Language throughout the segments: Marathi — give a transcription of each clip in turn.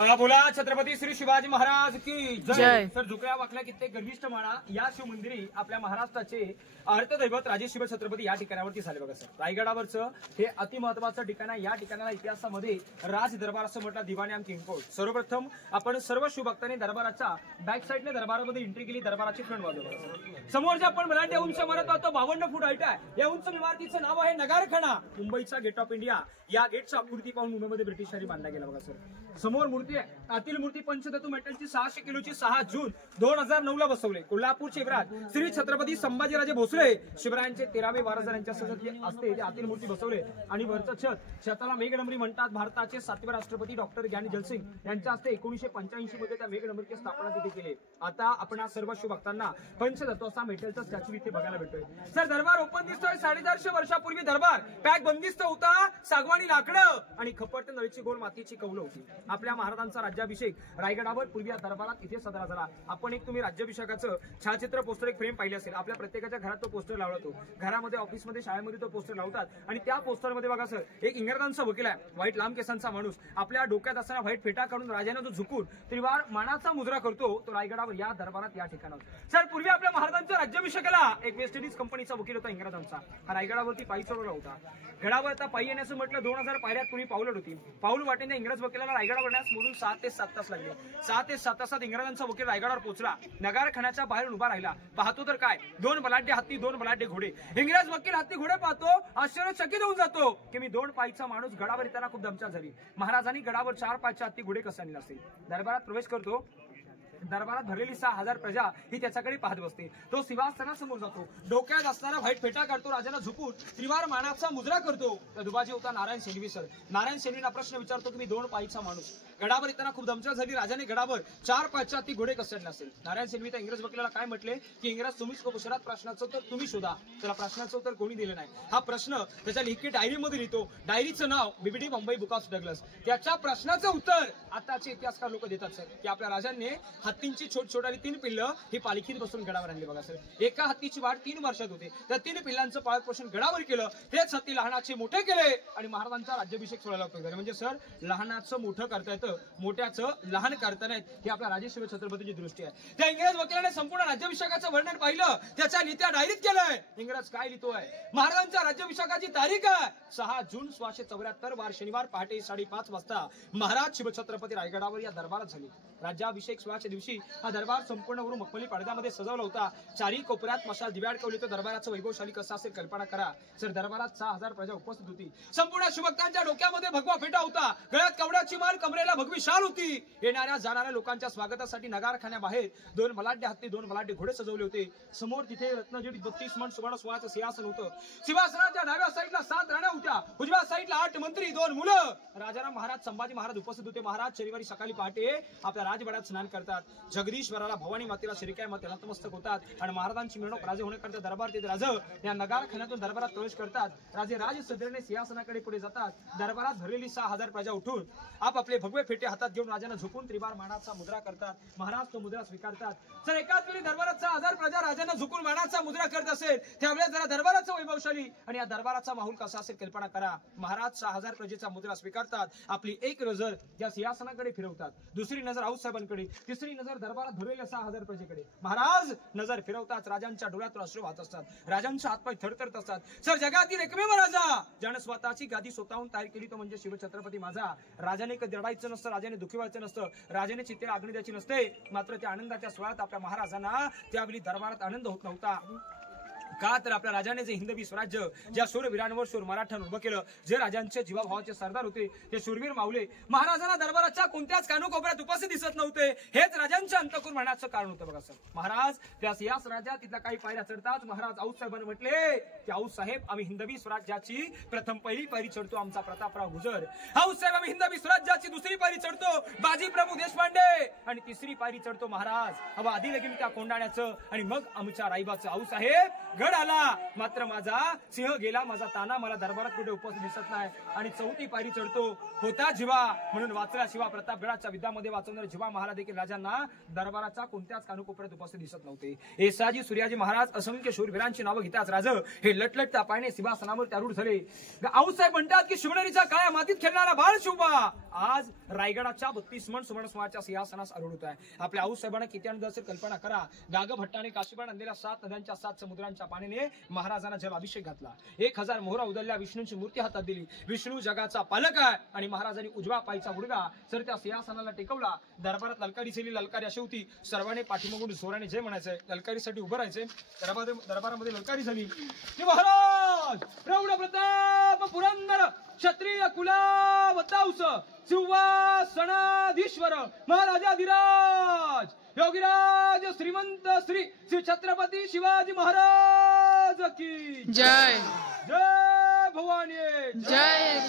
बोला छत्रपती श्री शिवाजी महाराज की जय। सर झुकल्या वाकल्या कित्येक गर्विष्ठ माणा या शिवमंदिरी आपल्या महाराष्ट्राचे अर्थदैवत राजे शिव छत्रपती या ठिकाणावरती झाले बघा सर। रायगडावरचं हे अतिमहत्वाचं ठिकाण आहे। या ठिकाणाला इतिहासामध्ये राज दरबार असं म्हटलं, दिवाणी किंग कोर्ट। सर्वप्रथम आपण सर्व शिवभक्तांनी दरबाराच्या बॅक साईडने दरबारामध्ये एंट्री केली, दरबाराची फ्रंट बाजू बघा। समोर जे आपण मराठी उंच इमारत पाहतो 52 फूट हाईट आहे। या उंच इमारतीचं नाव आहे नगारखाना। मुंबईचा गेट ऑफ इंडिया या गेटचा आकृती पाहून मुंबईमध्ये ब्रिटिशांनी बांधला गेला बघा सर। समोर मूर्ती आहे, आतील मूर्ती पंचधातू मेटलची 600 किलोची 6 जून 2009 ला बसवले। कोल्हापूरचे युवराज श्री छत्रपती संभाजीराजे भोसले शिवरायांचे 13वे वारसदार यांच्या सजत असते ते आतील मूर्ती बसवले। आणि वरचं छताला मेघडंबरी म्हणतात। भारताचे 7वे राष्ट्रपती डॉक्टर ज्ञानी जयसिंग यांच्या हस्ते 1985 मध्ये त्या मेघडंबरीची स्थापना तिथे केली। आता आपण सर्व शिवभक्तांना पंचधातू असा मेटलचा स्टॅच्यू इथे बघायला भेटतोय। सर दरबार ओपन दिसतोय। 450 वर्षापूर्वी दरबार पॅक बंदिस्त होता। सागवानी लाकडं आणि खपट नळीची गोल मातीची कौलं होती। आपल्या महाराजांचा राज्याभिषेक रायगडावर पूर्वी या दरबारात इथे साजरा झाला। आपण एक तुम्ही राज्याभिषेकाचं छायाचित्र पोस्टर एक फ्रेम पाहिले असेल। आपल्या प्रत्येकाच्या घरात तो पोस्टर लावला तो, घरामध्ये ऑफिसमध्ये शाळेमध्ये तो पोस्टर लावतात। आणि त्या पोस्टरमध्ये बघा सर एक इंग्रजांचा वकील आहे, व्हाईट लांब केसांचा माणूस आपल्या डोक्यात असताना व्हाईट फेटा काढून राजाने जो झुकून त्रिवार मानाचा मुद्रा करतो तो रायगडावर या दरबारात या ठिकाणावर। सर पूर्वी आपल्या महाराजांच्या राज्याभिषेकाला एक वेस्ट इंडिज कंपनीचा वकील होता इंग्रजांचा। हा रायगडावरती पायी चढवला होता। गडावर आता पायी येण्याचं म्हटलं 2000 पायऱ्यात पूर्वी पावलट होती। पाऊल वाटेने इंग्रज वकिलाला रायगडावर येण्यास मोजून 6 ते 7 तास लागले। 6 ते 7 तासात इंग्रजांचा वकील रायगडावर पोहोचला। नगारखान्याच्या बाहेर उभा राहिला। पाहतो तर काय, 2 बलाढ्य हत्ती, 2 बलाढ्य घोडे। इंग्रज वकील हत्ती घोडे पाहतो, आश्चर्यचकित होऊन जातो की मी 2 पायीचा माणूस गडावर येताना खूप दमछाक झाली। महाराजांनी गडावर 4 पायच्या हत्ती घोडे कसा आणले असेल। दरबारात प्रवेश करतो। दरबारात भरलेली 6000 प्रजा ही त्याच्याकडे पाहत बसते। तो सिंहासनासमोर जातो, डोक्यात असणारा व्हाईट फेटा काढतो, राजाला झुकून त्रिवार मानाचा मुद्रा करतो। दुबाजी होता नारायण शेणवी सर। नारायण शेणवींना प्रश्न विचारतो की मी 2 पायीचा माणूस गडावर येताना खूप दमछाक झाली, राजाने गडावर 4 पायच्या हत्ती घोडे कसे आणले असेल। नारायण शेणवी त्या इंग्रज वकिलाला काय म्हटले की इंग्रज तुम्हीच विचारात, प्रश्नाचं उत्तर तुम्ही शोधा। त्याला प्रश्नाचं उत्तर कोणी दिलं नाही। हा प्रश्न त्याच्या लिखित डायरीमध्ये लिहितो। डायरीचं नाव BBD Mumbai book of Douglas. त्याच्या प्रश्नाचं उत्तर आताचे इतिहासकार लोक देतात सर की आपल्या राजांनी हत्तींची छोटी 3 पिल्लं ही पालखीत बसून गडावर आणली बघा सर। एका हत्तीची वाढ 3 वर्षात होते। त्या 3 पिल्लांचं पालनपोषण गडावर केलं। तेच हत्ती लहानाचे मोठे केले आणि महाराजांचा राज्याभिषेक सोहळ्याला उपयोग म्हणजे सर लहानाचं मोठं करता येतं, मोठ्याचं लहान करता नाहीत, ही आपल्या राजे शिव छत्रपतीची दृष्टी आहे। त्या इंग्रज वकिलाने संपूर्ण राज्याभिषेकाचं वर्णन पाहिलं, त्याच्या लिहित्या डायरीत केलंय। इंग्रज काय लिहितोय, महाराजांच्या राज्याभिषेकाची तारीख आहे 6 जून 1674 वार शनिवार पहाटे 5:30 वाजता महाराज शिव छत्रपती रायगडावर या दरबारात झाले। राज्याभिषेक सोहळ्याच्या दिवशी हा दरबार संपूर्ण वरून मखमली पडद्यामध्ये सजवला होता। चारी कोपऱ्यात मशाल दिवे अडकवले होते। दरबाराचं वैभवशाली कसं असेल कल्पना करा सर। दरबारात 6000 प्रजा उपस्थित होती। संपूर्ण शिवभक्तांच्या डोक्यामध्ये भगवा फेटा होता, गळ्यात कवड्याची माळ, कमरेला भगवी शाल होती। येणाऱ्या जाणाऱ्या लोकांच्या स्वागतासाठी नगारखान्याबाहेर 2 बलाढ्य हत्ती, 2 बलाढ्य घोडे सजवले होते। समोर तिथे रत्नजडित 32 मण सुवर्ण सोळाचं सिंहासन होतं। सिंहासनाच्या डाव्या साईडला 7 राण्या होत्या, उजव्या साईडला 8 मंत्री, 2 मुलं। राजाराम महाराज संभाजी महाराज उपस्थित होते। महाराज शनिवारी सकाळी पहाटे आपल्या राजवाड्यात स्नान करतात। जगदीश्वराला भवानी मातेला शिरक्या माते नतमस्तक होतात आणि महाराजांची मिरवणूक राजे होण्याकरता दरबार ते राजे या नगारखान्यातून दरबारात प्रवेश करतात। राजे राजसदरेने सिंहासनाकडे पुढे जातात। दरबारात भरलेली 6000 प्रजा उठून आपापले भगवे फेटे हातात घेऊन राजांना झुकून त्रिवार मानाचा मुद्रा करतात। महाराज तो मुद्रा स्वीकारतात। जर एकाच वेळी दरबारात 6000 प्रजा राजांना झुकून मानाचा मुद्रा करत असेल त्यावेळेस जरा दरबाराचा वैभवशाली आणि या दरबाराचा माहोल कसा असेल कल्पना करा। महाराज 6000 प्रजेचा मुद्रा स्वीकारतात। आपली एक नजर या सिंहासनाकडे फिरवतात, दुसरी नजर आऊसाहेबांकडे, तिसरी नजर दरबारात भरलेल्या 6000 प्रजेकडे। महाराज नजर फिरवतात, राजांच्या डोळ्यातून अश्रू वाहत असतात, राजांच्या हातपाय थरथरत असतात। सर जगातील एकमेव राजा ज्याने स्वतःची गादी स्वतःहून तयार केली तो म्हणजे शिव छत्रपती माझा। राजाने कधी रडायचं नसतं, राजाने दुखी व्हायचं नसतं, राजाने चित्तेला अग्नी द्यायची नसते। मात्र त्या आनंदाच्या सोहळ्यात आपल्या महाराजांना त्यावेळी दरबारात आनंद होत नव्हता। का तर आपल्या राजाने जे हिंदवी स्वराज्य ज्या शूरवीरांवर शूर मराठ्यांवर उभं केलं, जे राजांचे जीवाभावाचे सरदार होते ते शूरवीर मावले महाराजांना दरबाराच्या कोणत्याच कानोकोपऱ्यात उपस्थित दिसत नव्हते। हेच राजांच्या अंतःकुर म्हणण्याचं कारण होतं बघा सर। महाराज त्या सिंहास राजा तिथल्या काही पायऱ्या चढतात। महाराज आऊसाहेबांना म्हटले की आऊसाहेब आम्ही हिंदवी स्वराज्याची प्रथम पहिली पायरी चढतो, आमचा प्रतापराव गुजर। आऊसाहेब आम्ही हिंदवी स्वराज्याची दुसरी पायरी चढतो, बाजी प्रभू देशपांडे, आणि तिसरी पायरी चढतो महाराज आधी लगीन त्या कोंडाण्याचं आणि मग आमच्या राईबाचं। आऊसाहेब गड आला, मात्र माझा सिंह गेला, माझा ताना मला दरबारात कुठे उपस्थित दिसत नाही. आणि चौथी पायरी चढतो होता जिवा, म्हणून वाचला शिवा. प्रतापगडाच्या विद्यामध्ये वाचवणारे जिवा महाराज देखील राजांना दरबाराच्या कोणत्याच कानकोपऱ्यात उपस्थित दिसत नव्हते. येसाजी सूर्याजी महाराज असंख्य शूरवीरांची नावं घेताच राज हे लटलटता पायने सिंहासनावर त्यारूढ झाले. आऊसाहेब म्हणतात की शिवनेरीच्या काळ्या मातीत खेळणारा बाळ शिवबा आज रायगडाच्या 32 मन सुवर्णसमाच्या सिंहासनास आरूढ होत आहे. आपल्या आऊसाहेबांना किती आनंद असेल कल्पना करा. गागभट्टाने काशीबाण आणलेल्या 7 नद्यांच्या 7 समुद्रांच्या पाण्याने महाराजांना जल अभिषेक घातला. 1000 मोहरा उदलल्या विष्णूंची मूर्ती हातात दिली. विष्णू जगाचा पालक आहे आणि महाराजांनी उजवा पायचा गुडगा सर त्या सिंहासनाला टेकवला. दरबारात ललकारी झाली. ललकारी अशी होती, सर्वांनी पाठीमागून जोराने जय म्हणायचंय, ललकारीसाठी उभं राहायचंय. दरबारामध्ये ललकारी झाली की महाराज प्रौढ प्रताप पुरंदर क्षत्रिय कुलावतांस सिंहासनाधीश्वर महाराजाधिराज योगीराज श्रीमंत श्री श्री छत्रपती शिवाजी महाराज की जय. जय भवानी, जय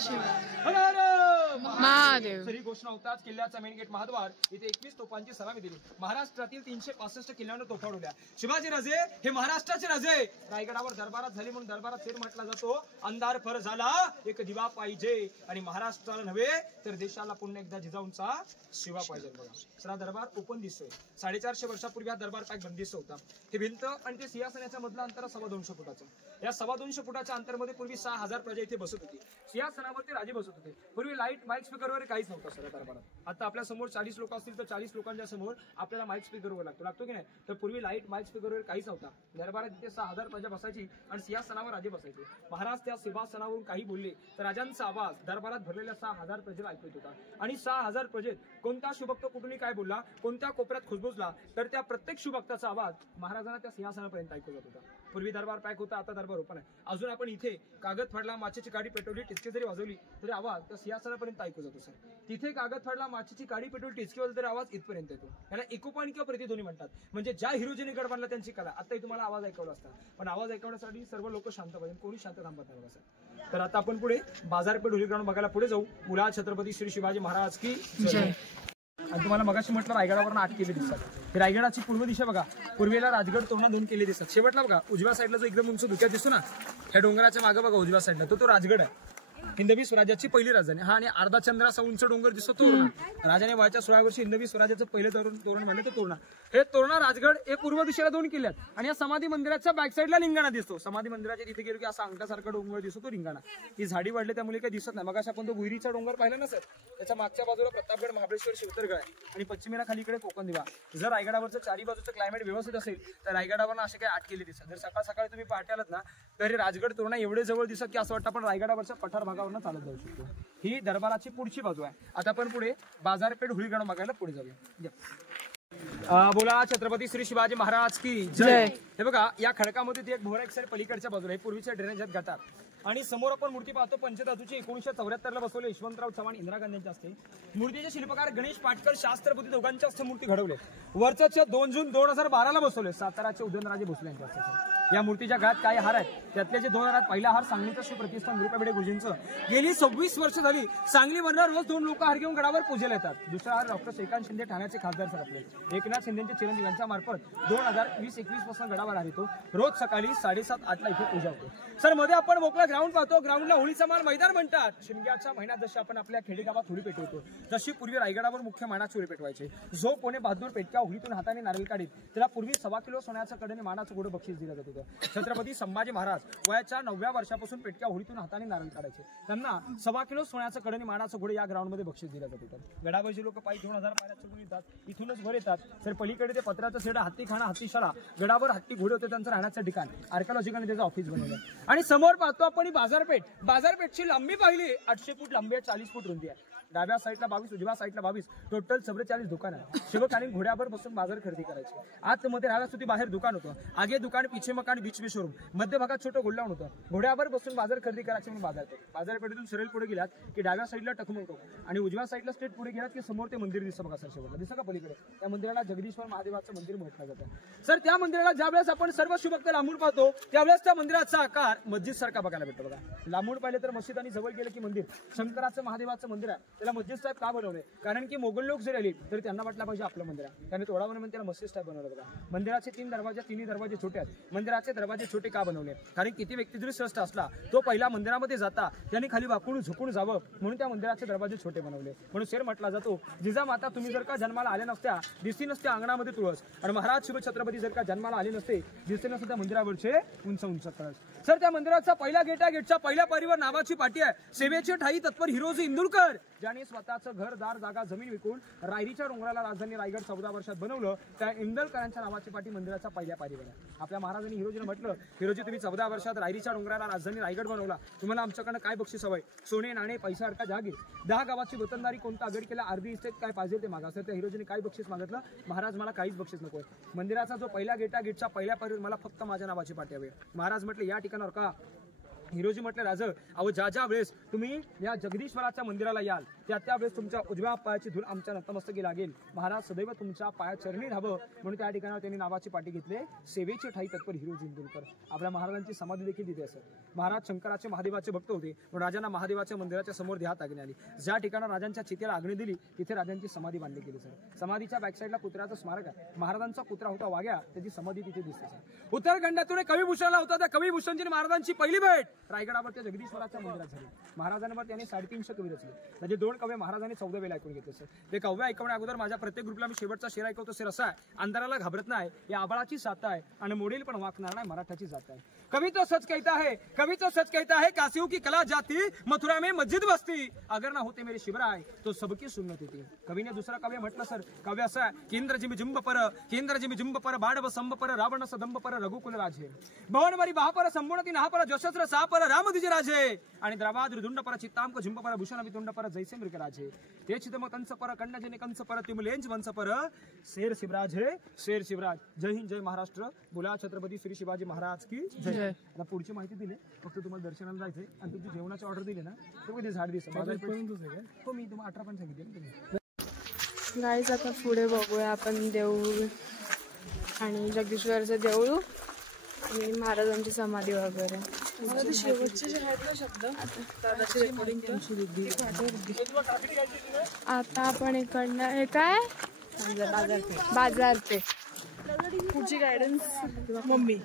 महादेव. ही घोषणा होताच किल्ल्याचा मेन गेट महाद्वार इथे 21 तोफांची सलामी दिली. महाराष्ट्रातील 365 किल्ल्यावर तोफा उडवल्या. शिवाजी राजे हे महाराष्ट्राचे राजे. रायगडावर दरबारात झाली म्हणून दरबारात फेर म्हटला जातो. अंधार फर झाला एक दिवा पाहिजे आणि महाराष्ट्राला नव्हे तर देशाला पुन्हा एकदा जिजाऊंचा शिवा पाहिजे. बघा सरा दरबार ओपन दिसतोय. 450 वर्षापूर्वी हा दरबार पॅक बंदिस्त होता. हे भिंत आणि ते सिंहासनाच्या मधलं अंतर 250 फुटाचं. या 250 फुटाच्या अंतरमध्ये पूर्वी 6000 प्रजा इथे बसत होती. सिंहासनावरती राजे बसत होते. पूर्वी लाईट माईक स्पीकर वगैरे काहीच नव्हतं सर दरबारात. आता आपल्या समोर 40 लोक असतील तर 40 लोकांच्या समोर आपल्याला माईक स्पीकर वगैरे लागतो की नाही. तर पूर्वी लाईट माईक स्पीकर वगैरे काहीच नव्हता. दरबारात इथे 6000 प्रजा बसायची आणि सिंहासनावर राजे बसायचे. महाराज त्या सिंहासनावरून काही बोलले तर राजांचा आवाज दरबारात भरलेल्या 6000 प्रजेला ऐकू येत होता. आणि 6000 प्रजेत कोणता शिवभक्त कुठूनही काय बोलला, कोणत्या कोपऱ्यात खुसबुसला तर त्या प्रत्येक शिवभक्ताचा आवाज महाराजांना त्या सिंहासनापर्यंत ऐकू जात होता. पूर्वी दरबार पॅक होता, आता दरबार ओपन आहे. अजून आपण इथे कागद फाडला, माचीची काडी पेटवली, टिचकी जरी वाजवली तरी आवाज त्या सिंहासनापर्यंत ऐकू जातो सर. तिथे कागद फाडला, माचीची काडी पेटवली, टिचकी वाजवली तरी आवाज इथपर्यंत येतो. याला इकोपान किंवा प्रतिध्वनी म्हणतात. म्हणजे ज्या हिरोजीने गड बांधला त्यांची कला. आता तुम्हाला आवाज ऐकवला असता, पण आवाज ऐकवण्यासाठी सर्व लोक शांत पाहिजे, कोणी शांत थांबत नाही सर. तर आता आपण पुढे बाजारपेठ हुली ग्राउंड बघायला पुढे जाऊ. मुला छत्रपती श्री शिवाजी महाराज की जय. आणि तुम्हाला मगाशी म्हटलं रायगडावरून 8 किल्ले दिसतात. हे रायगडाची पूर्व दिशा बघा. पूर्वेला राजगड तोरणा 2 किल्ले दिसतात. शेवटला बघा उजव्या साईडला जो एकदम उंच धुक्यात दिसतो ना, ह्या डोंगराच्या मागे बघा उजव्या साईडला तो राजगड आहे. हिंदवी स्वराज्याची पहिली राजधानी. हा आणि अर्धा चंद्राचा उंच डोंगर दिसतो तोरणा. राजाने वयाच्या 16 वर्षी हिंदवी स्वराज्याचं पहिलं तोरण म्हणलं तर तोरणा. हे तोरणा राजगड हे पूर्व दिशेला 2 किल्ले आहेत. आणि या समाधी मंदिराच्या बॅक साईडला लिंगाणा दिसतो. समाधी मंदिराच्या तिथे गेलो की असा अंगठासारखा डोंगर दिसतो तो रिंगाणा. ही झाडी वाढले त्यामुळे काही दिसत नाही. मग आपण तो भुईरीचा डोंगर पाहिला ना सर, त्याच्या मागच्या बाजूला प्रतापगड, महाबळेश्वर, शिवतरगड आहे आणि पश्चिमेला खालीकडे कोकण दिवा. जर रायगडावरचं 4ही बाजूचं क्लायमेट व्यवस्थित असेल तर रायगडावर असे काही 8 किल्ले दिसतात. जर सकाळ सकाळी तुम्ही पहाटे आलात ना तर हे राजगड तोरणा एवढे जवळ दिसत की असं वाटतं आपण रायगडावरच्या पठार भागावरनं चालत जाऊ शकतो. ही दरबाराची पुढची बाजू आहे. आता आपण पुढे बाजारपेठ हुली ग्राउंड बघायला पुढे जाऊया. बोला छत्रपती श्री शिवाजी महाराज की जय. हे बघा या खडकामध्ये ती एक भोवरा एक सर पलीकडच्या बाजूला आहे. पूर्वीच्या ड्रेनेजात गटार आणि समोर आपण मूर्ती पाहतो पंचधातूची 1974 बसवले. यशवंतराव चव्हाण इंदिरा गांधींच्या हस्ते. मूर्तीचे शिल्पकार गणेश पाटकर, शास्त्रपती दोघांच्या हस्ते मूर्ती घडवले. वर्षाच्या 2 जून 2012 बसवले. साताराचे उदयनराजे भोसले यांच्या हस्ते. या मूर्तीच्या गळ्यात काही हार आहेत. त्यातले जे 2 हार आहेत, पहिला हार सांगलीचं श्री प्रतिष्ठान गुरुकाबिडे गुरुजींचं. गेली 26 वर्ष झाली सांगली मधला रोज 2 लोक हार घेऊन गडावर पूजेला येतात. दुसरा हार डॉक्टर श्रीकांत शिंदे ठाण्याचे खासदार सर आपले एकनाथ शिंदेचे चिरंजीव यांच्या मार्फत 2020-21 पासून गडावर हार येतो. रोज सकाळी 7:30-8 इथे पूजा होते. सर मध्ये आपण मोकळा ग्राउंड पाहतो. ग्राउंडला होळीचा मान मैदान म्हणतात. शिमग्याच्या महिन्यात जशी आपण आपल्या खेडेगावात होळी पेटवतो तशी पूर्वी रायगडावर मुख्य मानाची होळी पेटवायचे. जो कोणी बहादूर पेटक्या होळीतून हाताने नारळ काढीत त्याला पूर्वी 1.25 किलो सोन्याचं कडे मानाचं गोडं बक्षीस दिलं जात होतं. छत्रपती संभाजी महाराज वयाच्या 9व्या वर्षापासून पेटक्या होळीतून हाताने नारळ काढायचे. त्यांना 1.25 किलो सोन्याचं कडे मानाचं घोडे या ग्राउंड मध्ये बक्षीस दिलं जात होतं. गडावरची लोक पायी 2000 पायऱ्या चढून येतात. इथूनच वर येतात. तर पलीकडे ते पत्राचं सेड, हत्तीखाना, हत्तीशाळा, गडावर हत्ती घोडे होते त्यांचं राहण्याचं ठिकाण, आर्किओलॉजिकल त्याचं ऑफिस बनवलं. आणि समोर पाहतो आपण ही बाजारपेठ. बाजारपेठची लांबी पाहिली 800 फूट लांबी आहे, 40 फूट रुंदी आहे. डाव्या साईडला 22, उजव्या साईडला 22, टोटल 44 दुकान आहे. शिवकालीन घोड्यावर बसून बाजार खरेदी करायची. आतमध्ये राहायला सुद्धा बाहेर दुकान होतं. आगे दुकान, पीछे मकान, बीच में शोरूम, मध्य भागात छोटं गोल्डाऊन होतं. घोड्यावर बसून बाजार खरेदी करायची म्हणून बाजारपेठ. बाजारपेठेतून सरळ पुढे गेलात की डाव्या साईडला टकमोटो आणि उजव्या साईडला स्ट्रेट पुढे गेलात की समोर ते मंदिर दिसतं बघा सर. शेवटला दिसतं का पलीकडे त्या मंदिराला जगदीश्वर महादेवाचं मंदिर म्हटलं जातं. सर त्या मंदिराला ज्यावेळेस आपण सर्व शिवभक्त लांबून पाहतो त्यावेळेस त्या मंदिराचा आकार मस्जिद सारखा बघायला भेटतो बघा. लांबून पाहिले तर मस्जिद आणि जवळ गेलं की मंदिर. शंकराचं महादेवाचं मंदिर आहे. त्याला मस्जिद टाईप का बनवलंय? कारण की मोगल लोक जरी आले तरी त्यांना वाटलं पाहिजे आपलं मंदिर आहे, त्याने तोडा म्हणून त्याला मस्जिद टाईप बनवलं बघा. मंदिराचे 3 दरवाजे, तिन्ही दरवाजे छोटे आहेत. मंदिराचे दरवाजे छोटे का बनवले? कारण किती व्यक्ती जरी श्रेष्ठ असला तो पहिला मंदिरामध्ये जाता त्यांनी खाली वाकून झुकून जावं म्हणून त्या मंदिराचे दरवाजे छोटे बनवले. म्हणून शेर म्हटला जातो, जिजामाता तुम्ही जर का जन्माला आल्या नसत्या दिसती नसत्या अंगणामध्ये तुळस, आणि महाराज शिवछत्रपती जर का जन्माला आले नसते दिसते नसते त्या मंदिरावरचे उंच उंच कळस. सर त्या मंदिराचा पहिला गेट आहे, गेटच्या पहिल्या पारीवर नावाची पाटी आहे, सेवेचे ठाई तत्पर हिरोजी इंदुरकर, ज्याने स्वतःचं घरदार जागा जमीन विकून रायरीच्या डोंगराला राजधानी रायगड 14 वर्षात बनवलं. त्या इंदुरकरांच्या नावाची पाटी मंदिराच्या पहिल्या पारीवर आहे. आपल्या महाराजांनी हिरोजीने म्हटलं, हिरोजी तुम्ही 14 वर्षात रायरीच्या डोंगराला राजधानी रायगड बनवला, तुम्हाला आमच्याकडनं काय बक्षीस हवंय? सोने नाणे पैसा अडका जागे, 10 गावाची वतनदारी, कोणता आगड केला, आरबी इस्टेट, काय पाहिजे ते मागा. सर त्या हिरोजीने काय बक्षीस मागितलं? महाराज मला काहीच बक्षीस नकोय, मंदिराचा जो पहिला गेट आहे गेटच्या पहिल्या पारीवर मला फक्त माझ्या नावाची पाटी हवी. महाराज म्हटले या ठिकाणावर का? हिरोजी म्हटले, राजा अहो ज्या वेळेस तुम्ही या जगदीश्वराच्या मंदिराला याल त्या वेळेस तुमच्या उजव्या पायाची धूल आमच्या नतमस्तकी लागेल. महाराज सदैव तुमच्या पाया चरणी राहावं म्हणून त्या ठिकाणावर त्यांनी नावाची पाटी घेतले, सेवेचे ठाई तत्पर हिरोजी इंदुरकर. आपल्या महाराजांची समाधी देखील तिथे असत. महाराज शंकराचे महादेवाचे भक्त होते, पण राजांना महादेवाच्या मंदिराच्या समोर देहात आग्नी आली. ज्या ठिकाणी राजांच्या चितेला आग्नी दिली तिथे राजांची समाधी बांधली गेली. सर समाधीच्या बॅकसाईडला कुत्र्याचं स्मारक आहे. महाराजांचा कुत्रा होता वाघ्या, त्याची समाधी तिथे दिसते. सर उत्तराखंडातून कविभूषणला होता, त्या कविभूषणजी महाराजांची पहिली भेट रायगडावर त्या जगदीश्वराच्या मंदिरात झाली. महाराजांवर त्यांनी 350 कवी रचले, त्याचे 2 कव्य महाराजांनी 14 वेळा ऐकून घेतले. सर ते कव्य ऐकवण्या अगोदर माझ्या प्रत्येक ग्रुपला मी शेवटचा शेर ऐकवतो. सर असा आहे, अंधाराला घाबरत नाही, या आबाळाची साथ आहे आणि मोडील पण वाकणार नाही, मराठाची जात आहे. कवि तो सच कहता है, कवि तो सच कहता है, काशियों की कला जाती मथुरा में मस्जिद बसती, अगर ना होते मेरे शिवराय तो सबकी सुन्नत होती. कवीने दुसरा कव्य म्हटलं सर, कव्य असा आहे, केंद्र जिम जिंब पर बाडव संब पर रावण सदंब पर रघुकुल राजे, भवनवरी महापर संबोणती नाहपर जशस्त्र सापर राम दिजे राजे, आणि द्रवाद रुदुंड पर चित्तांक झुंब पर भूषण वितुंड पर जैसे मृग राजे, ते चितम कंस पर कन्नजने कंस पर तिमलेंज वंश पर शेर शिवराज हे शेर शिवराज. जय हिंद, जय महाराष्ट्र, बोला छत्रपती श्री शिवाजी महाराज की जय. आता पुढची माहिती दिली, फक्त तुम्हाला दर्शनाला जायचंय आणि तुमची जेवणाची ऑर्डर दिली ना तर कधी झाड दिसत हो. मी तुम्हाला 18 पण सांगितले. गाईज आता पुढे बघूया आपण देऊळ आणि जगदीश्वरचं देऊळ आणि महाराजांची समाधी वगैरे. शेवटचे जे आहेत ना शब्द आता आपण इकडनं हे काय बाजारपेठ. पुढची गायडन्स मम्मी.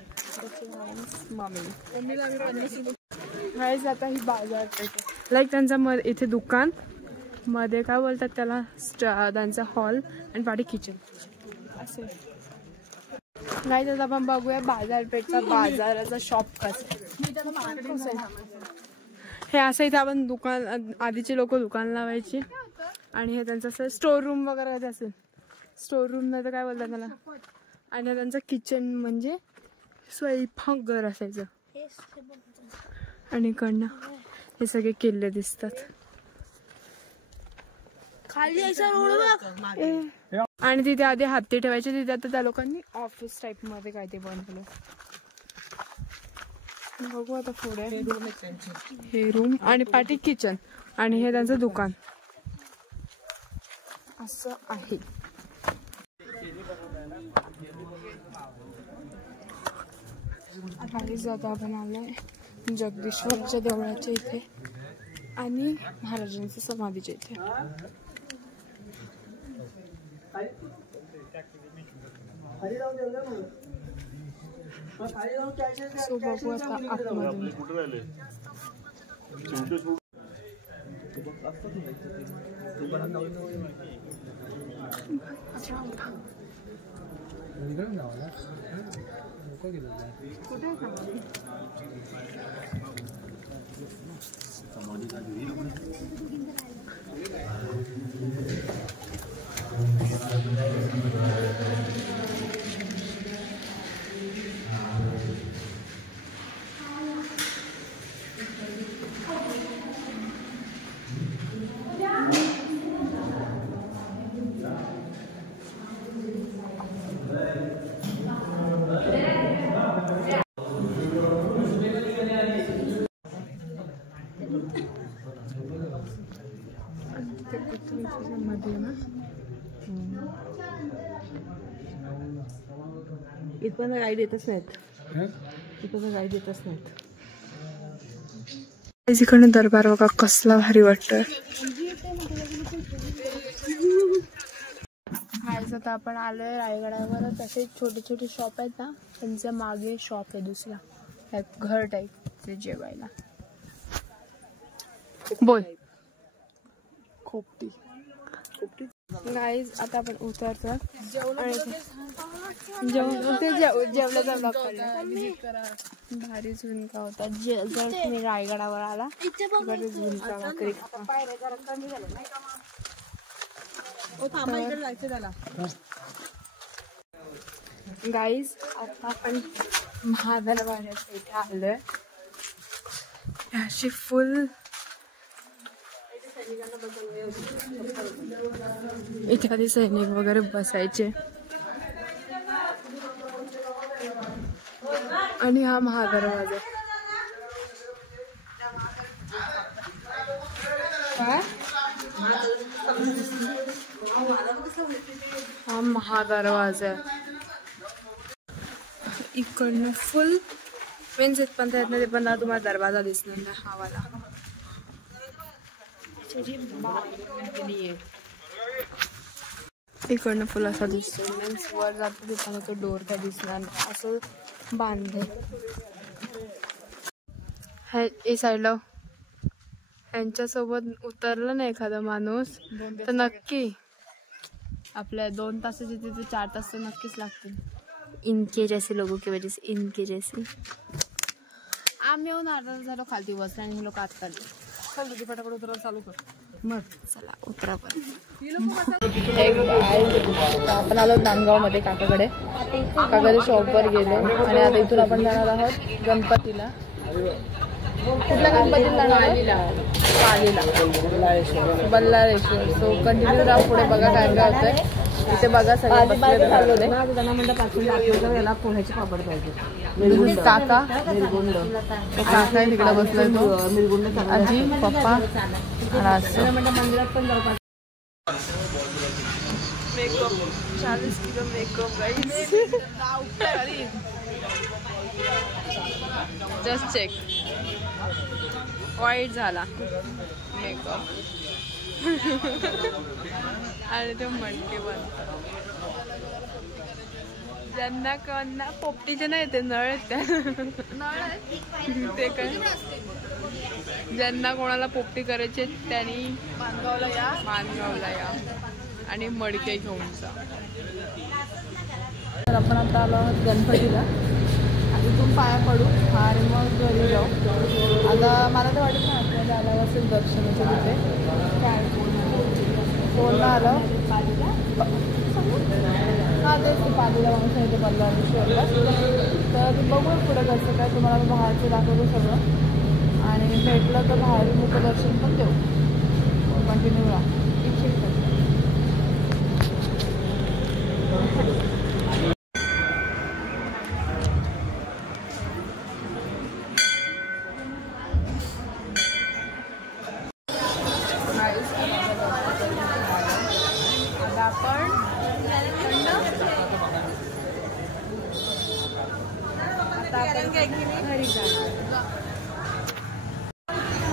गाईज आता ही बाजारपेठ लाईक त्यांचा इथे दुकान मध्ये काय बोलतात त्याला त्यांचा हॉल आणि पाठी किचन असे. गाईज आता आपण बघूया बाजारपेठचा बाजाराचा शॉप कसं. हे असं इथे आपण दुकान आधीचे लोक दुकान लावायचे आणि हे त्यांचं असं स्टोर रूम वगैरे काय असेल. स्टोर रूम नाही तर काय बोलतात त्याला. आणि त्यांचं किचन म्हणजे स्वयंपाकघर असायचं. आणि इकडनं हे सगळे किल्ले दिसतात खाली. आणि तिथे आधी हत्ती ठेवायचे, तिथे आता त्या लोकांनी ऑफिस टाईप मध्ये काय ते बनवलं. बघू आता पुढे. हे रूम आणि पाठी किचन आणि हे त्यांचं दुकान असं आहे. आता आपण आलोय जगदीश्वरच्या देवळाच्या इथे आणि महाराजांच्या समाधीच्या इथे. सो बघू आता आतमध्ये. इथपर्यंत गाईड येतच नाहीत. इथपर्यंत गाईड येतच नाहीत. इकडनं दरबार बघा कसला भारी वाटतं. गाईज आता आपण आलोय रायगडावरच. असे छोटे छोटे शॉप आहेत ना, त्यांच्या मागे शॉप आहे दुसरा, घर टाईप जेवायला. बोल. खोपटी गाईज आता आपण उतरतो आणि जेवल्याचा ब्लॉग करा. भारी झुणका होता. जर तुम्ही रायगडावर आला बरे झुणका भाकरी गाईज. आता आपण महादरबाजाच्या इथे आलोय. अशी फुल इथे कधी सैनिक वगैरे बसायचे. आणि हा महादरवाजा हा महादरवाजा इकडनं फुल मीन्स इथपर्यंत येत नाही, ते पण तुम्हाला दरवाजा दिसणार नाही. हा वाला इकडनं फुल असा दिसतो. मीन्स वर जातो तिथं तो डोर काय दिसणार नाही, असं बांधले. हे साईडला यांच्यासोबत उतरलं ना एखादा माणूस तर नक्की आपल्या 2 तासाचे तिथे 4 तास तर नक्कीच लागतील. इनके जैसे लोगों की वजह से, इनके जैसे. आम्ही येऊन अर्धा झालो खालती बसला आणि हे लोक आत काढले. फटाफट उतरायला चालू कर मग. चला उतरा. आपण आलो नांदगाव मध्ये काकाकडे. काकाच्या शॉपवर गेलो आणि आता इथून आपण जाणार आहोत गणपतीला. कुठल्या गणपतीला जाणार? बल्लाळेश्वर. सो कंटिन्यू राहा पुढे, बघा काय काय होतंय इथे. बघा सगळे त्यांना म्हणतात पाचून याला पोह्याचे पापड पाहिजे. काका काका तिकडे बसलाय तो. मिरगुंड आजी पप्पा मंदिरात पण जाऊ. Makeup 40 kilo makeup just check. वाईट झाला मेकअप आणि ते मणके बनतात. ज्यांना कळना पोपटीचे नाही ते नळ आहेत त्या ते काय. ज्यांना कोणाला पोपटी करायची त्यांनी मानगावला या आणि मडके घेऊन जा. तर आपण आता आलो आहोत गणपतीला. इथून पाया पडू आणि मग घरी जाऊ. आता मला तर वाटत नाही आपल्याला आला असेल दर्शनाच्या तिथे. फोनला आलं हा तेच ते पालीला माणूस आहे ते बल्लाळेश्वरला. तर बघू पुढे कसं काय, तुम्हाला बाहेरचं दाखवतो सगळं आणि भेटलं तर बाहेर मुखदर्शन पण देऊ. कंटिन्यू राहा.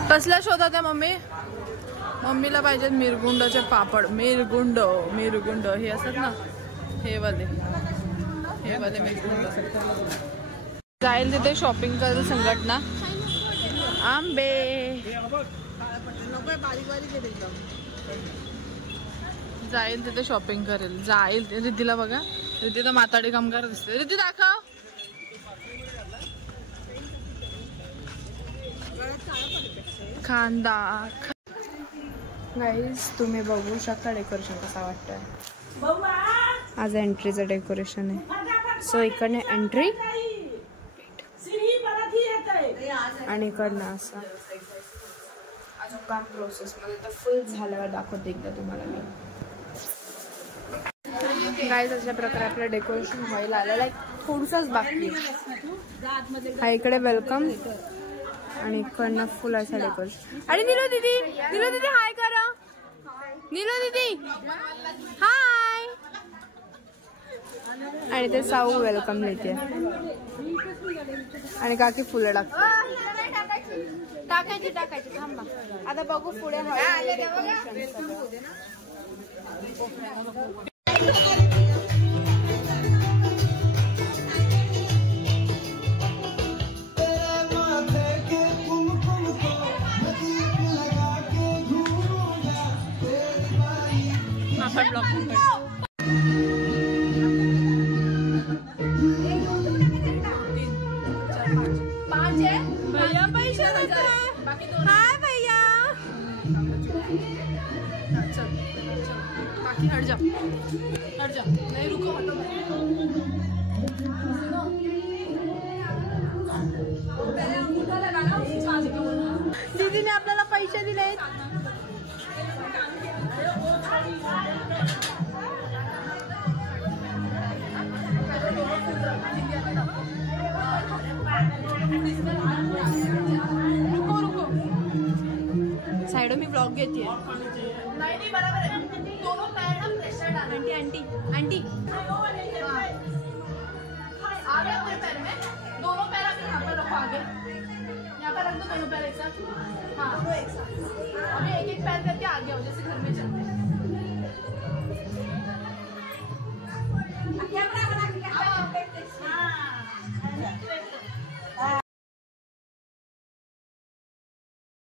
कसल्या शोधात आहे मम्मी? मम्मीला पाहिजेत मिरगुंडाचे पापड. मिरगुंड हे असतात ना, हे वाले मिरगुंड. जाईल तिथे शॉपिंग करायला संघटना. आंबे जाईल तिथे शॉपिंग करेल. जाईल रिद्धीला बघा, रिद्धी तर माताडी कामगार दिसते. रिद्धी दाखव. कांदा. गाईज तुम्ही बघू शकता डेकोरेशन कसा वाटतंय. आज एंट्रीचं डेकोरेशन आहे. सो इकडने एंट्री आणि इकडनं असं अजून काम प्रोसेस मध्ये. तर फुल झाल्यावर दाखवते एकदा तुम्हाला मी. गाईज अशा प्रकारे आपलं डेकोरेशन व्हायला आलेलं आहे. थोडंसंच बाकी. हा इकडे वेलकम आणि इकडनं फुलाचं डेकोरेशन. आणि नीलू दीदी हाय करा. नीलू दीदी हाय. आणि ते साऊ वेलकम लिहिते आणि काकी फुलं टाकायची. थांबा आता बघू पुढे. हट जा, नहीं रुको, हटो। दीदीने आपल्याला पैसे दिले। रुको रुको, साइड में ब्लॉग घेती है। नहीं बराबर है, दोनों पैर ना प्रेशर डाल। आंटी आंटी आंटी, आगे अपने पैर में, दोनों पैर आप यहाँ पर रखो, आगे यहाँ पर रख दो दोनों पैर एक साथ। हाँ, एक साथ।